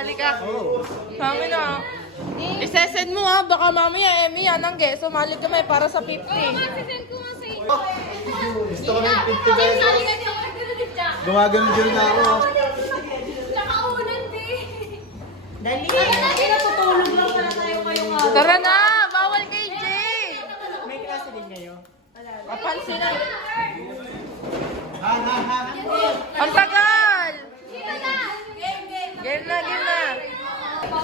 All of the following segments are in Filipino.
Halika. Mami na. Isesend mo ha. Baka mamaya, Emmy, yan ang guest. Sumali kami para sa 50. Sisend ko nga sa'yo. Gusto ko ng 50 pesos. Gumagano din na ako. Nakaunan din. Dali. Natutulog lang pala tayo ngayong araw. Tara na! Bawal kay Jay! May klase din kayo? Papansinan. Ha. Ang tagal! Dito na. Game na, game na. Wala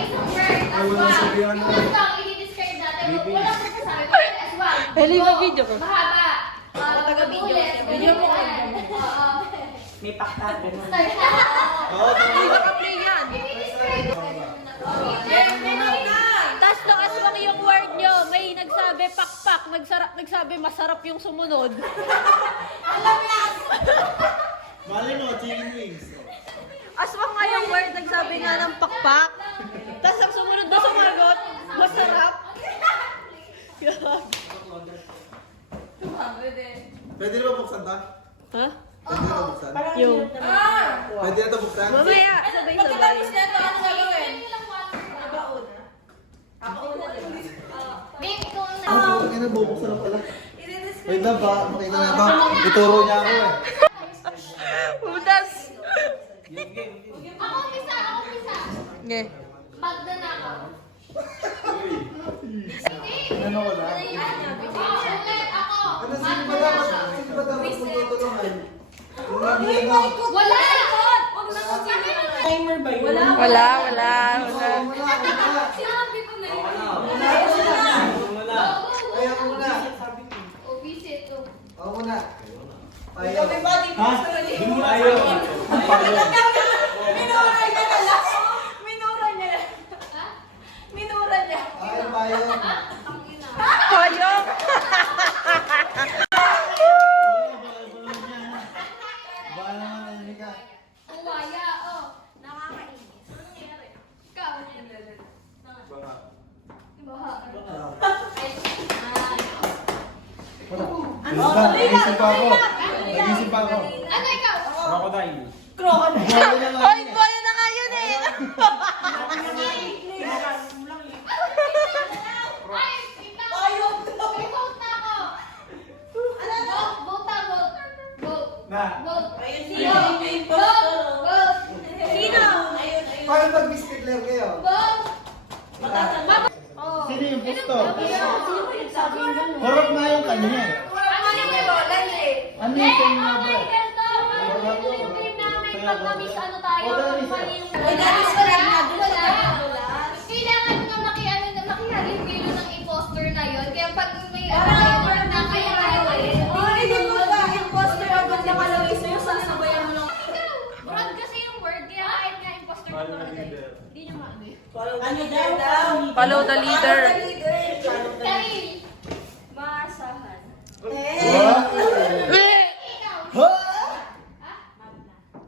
isang word. Ay, wala sabihan na. Ito ang i-describe natin. Wala sa kasabi. As well. Hali mo video ko. Mahaba. Taga-video. Video mo. Oo. May pakta. Ganun. Oo, Hindi naka-play yan. Tas no aswang yung word nyo, may nagsabi pakpak, nagsabi masarap yung sumunod. Mali mo, chicken wings. Aswang nga yung word, nagsabi nga ng pakpak. Tas ang sumunod na sumagot, masarap. Pwede na ba buksan ta? Ha? Pwede na ba buksan? Yung, Pwede na ito buksan? mamaya, sabay-sabay. Babe, ikaw na. Ang ina, bubuksan na pala. Wait na ba? Makita na ito. Ituro niya ako eh. Udas! Ako umpisa. Okay. Magda na ako. Ano ko na? Ulit ako. Ano, sino ba dapat? Sino ba dapat magtutulungan? Yung mga ano? Wala! Huwag na ko Timer ba yun? Wala. Sinabi ko na yun. Ay, ako muna. Oh, visit to. Ako muna. Ayaw. Ayaw. Ayaw, ayaw. Ang ina. Payong! Baka naman, Erika. Uwaya, oh. Nakakainis. Ano nangyari? Ikaw, ano nangyari? Baha. Nagising pa ako. Nagising pa ako. Ano ikaw? Crocodile. Hoy, boy na nga yun eh! Ay, ikaw! May vote na ako! Vote na, vote. Vote. Na. Vote. Sino? Vote. Sino? Paano mag-biscuit layer kayo? Vote. Oh. Sino yung gusto? Horok na yung kanya eh. Ano yung may rolan eh? Ano yung kanya ba? Okay, ganito. Ito yung game namin. Pag na-miss ano tayo, O, na-miss mali yung... Uy, na-miss ko rin nga. Wala. Kailangan nga makihalin-bilo ng imposter na yun. Kaya pag may ano kayo, na kaya tayo eh. Broad kasi yung word. Kaya kahit nga imposter na broad eh. Hindi nyo maano eh. Ano daw? Follow the leader. Kay Maasahan. Ikaw. Ha? Ha?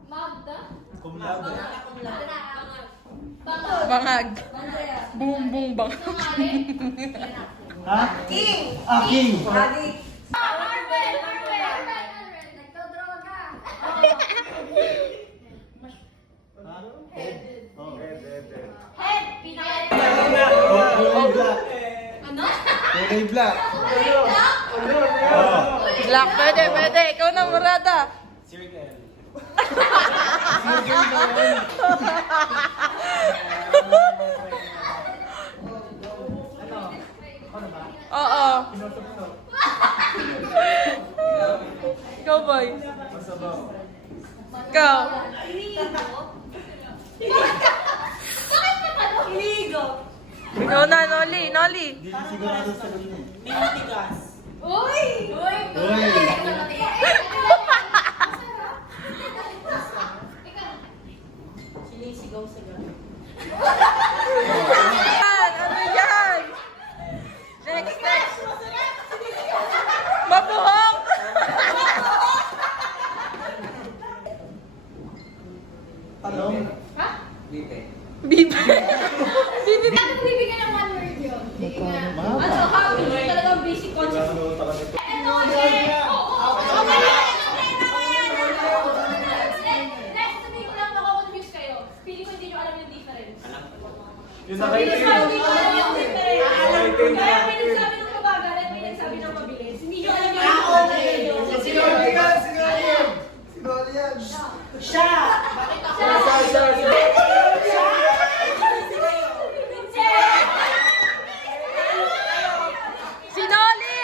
Magda? Kumlado. Bangag. Bangag. Andrea. Bumbong bang. Sumali. Ha? Ah, King. Marvel. Nagdodraw ka. Head. Pinaka. Kulay black. Ano? Kulay black. Black, pwede. Ikaw na, Murada. Circle. Oo. Ikaw, boy. Ikaw. Ikaw na, Noli. Hindi na sigurado sa kanya. Tinitigas. Uy! Uy! Uy! Sinisigaw-sigaw. Ano yan? Next. Mabuhok! Talong. Ha? Bibi. Bakit bibigyan ng one word yun? Sige nga. Ano, happy, talagang basic concept. Ano? Next, sabihin ko lang, makakonfuse kayo. Feeling ko hindi nyo alam Yun na kayo. Kaya may nagsabi ng mabagal at may nagsabi ng mabilis. Hindi nyo alam yung Sinoli yan! Sinoli yan! Sinoli yan! Siya! Sinoli!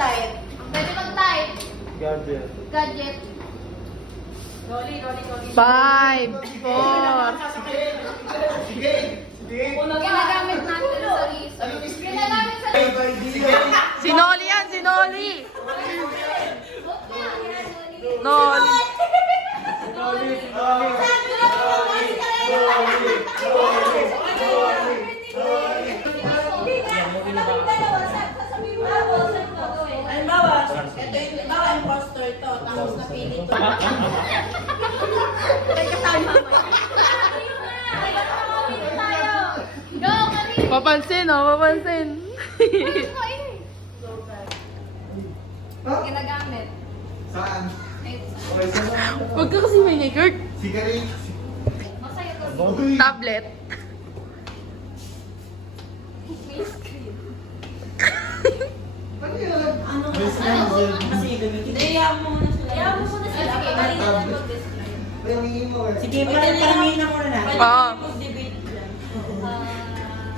Type. Pwede mag-type. Gadget. Gadget. 5, 4. Sige! Sige! Ginagamit natin sa research. Ginagamit sa Sinoli yan, sinoli! Noli. Halimbawa, imposter to, tapos napili ko. Go, Karin! Papansin, oh, papansin. Ginagamit. Saan? Ay, Okay, saan? Huwag ka kasi may Kurt. Si Karin. masaya to. Boy! Tablet. Ano yan? Ano? May scramble. Kasi gamitin. Hayaan mo muna sila. Hayaan mo muna sila. May hingin mo eh. Sige, paramihin na muna natin. Oo. Mag-debate dyan.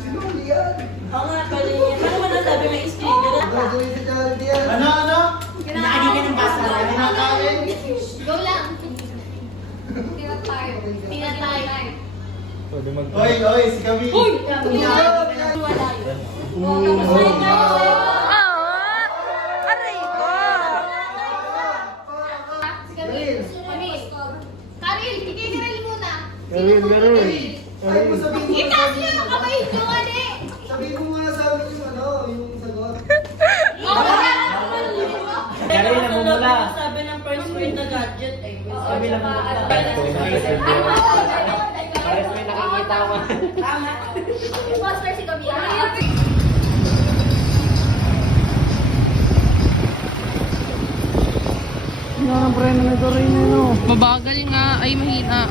Sinoli yan! Oo nga, pwede yan. Paano mo nasabi may screen? Gagawin sa charity yan. Ano? Naagi ka ng basa. Kinakain? Go lang. Tinatay. Tinatay. Oy, si Kami. Uy! Aray ko. Si Camille. Camille. Karil, hindi Karil muna. Ay, mo sabihin mo. Itaas niyo yung kamay niyo, ane. Sabihin mo muna sa amin yung yung sagot. Pero namumula. Sabi ng first grade na gadget eh. Sabi lang namumula. Pares may nakikita ko. Tama. Imposter si Camille. Mabagal nga, ay mahina.